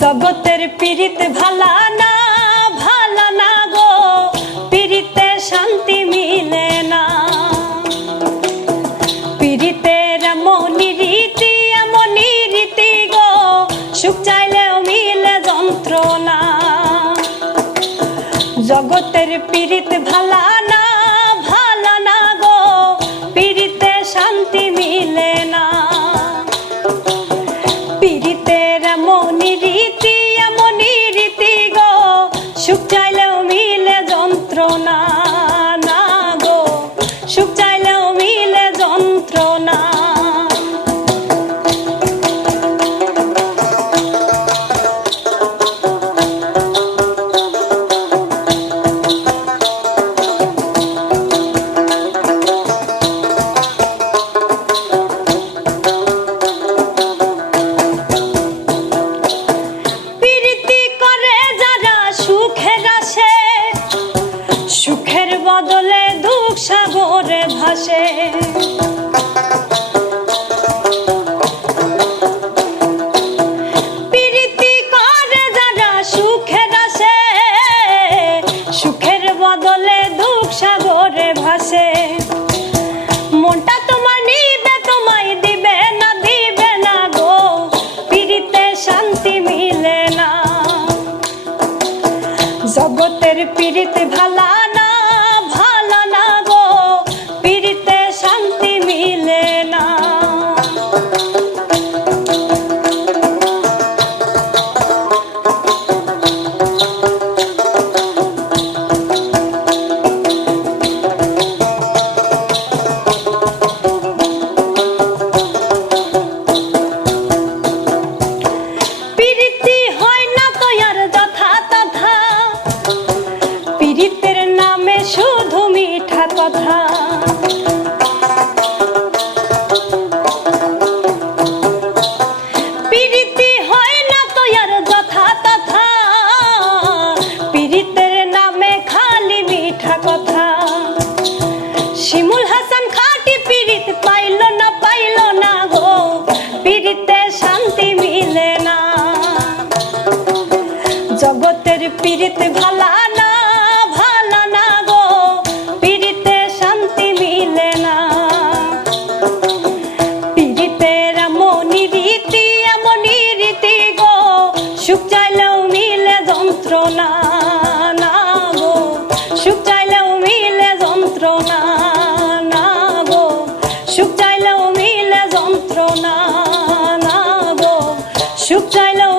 জগতের পীড়িত ভালা না গো, পীড়িতে শান্তি মিলে না। পীড়িতের এমনই রীতি গো, সুখ চাইলেও মিলে যন্ত্রণা। জগতের পীড়িত ভালা না গো, পীড়িতে শান্তি মিলে না। পীড়িতের এমনই রীতি গো, সুখ চাইলেও মিলে যন্ত্রণা না গো, সুখ চাইলেও মিলে যন্ত্রণা। সুখের বদলে দুঃখ সাগরে ভাসে। প্রীতি করে যারা সুখের আসে, সুখের বদলে দুঃখ সাগরে ভাসে। মনটা তোমার নিবে তোমায় দিবে না গো, প্রীতিতে শান্তি মিলে না। জগতের পীড়িত ভালা না গো, পীড়িতে শান্তি মিলে না। পীড়িতি হয় না তো আর যথা তথা, পীড়িতের নামে শুধু মিঠা কথা। পীড়িতি হয় না তো আর যথা তথা, পীড়িতের নামে খালি মিঠা কথা। শিমুল হাসান খাঁটি পীড়িত পাইল না গো, পীড়িতে শান্তি মিলে না। জগতের পীড়িত ভালা না গো, পীড়িতে শান্তি মিলে না। পীড়িতের এমনই রীতি গো, সুখ চাইলেও মিলে যন্ত্রণা না গো, সুখ চাইলেও মিলে যন্ত্রণা না গো, সুখ চাইলেও মিলে যন্ত্রণা না গো, সুখ চাইলেও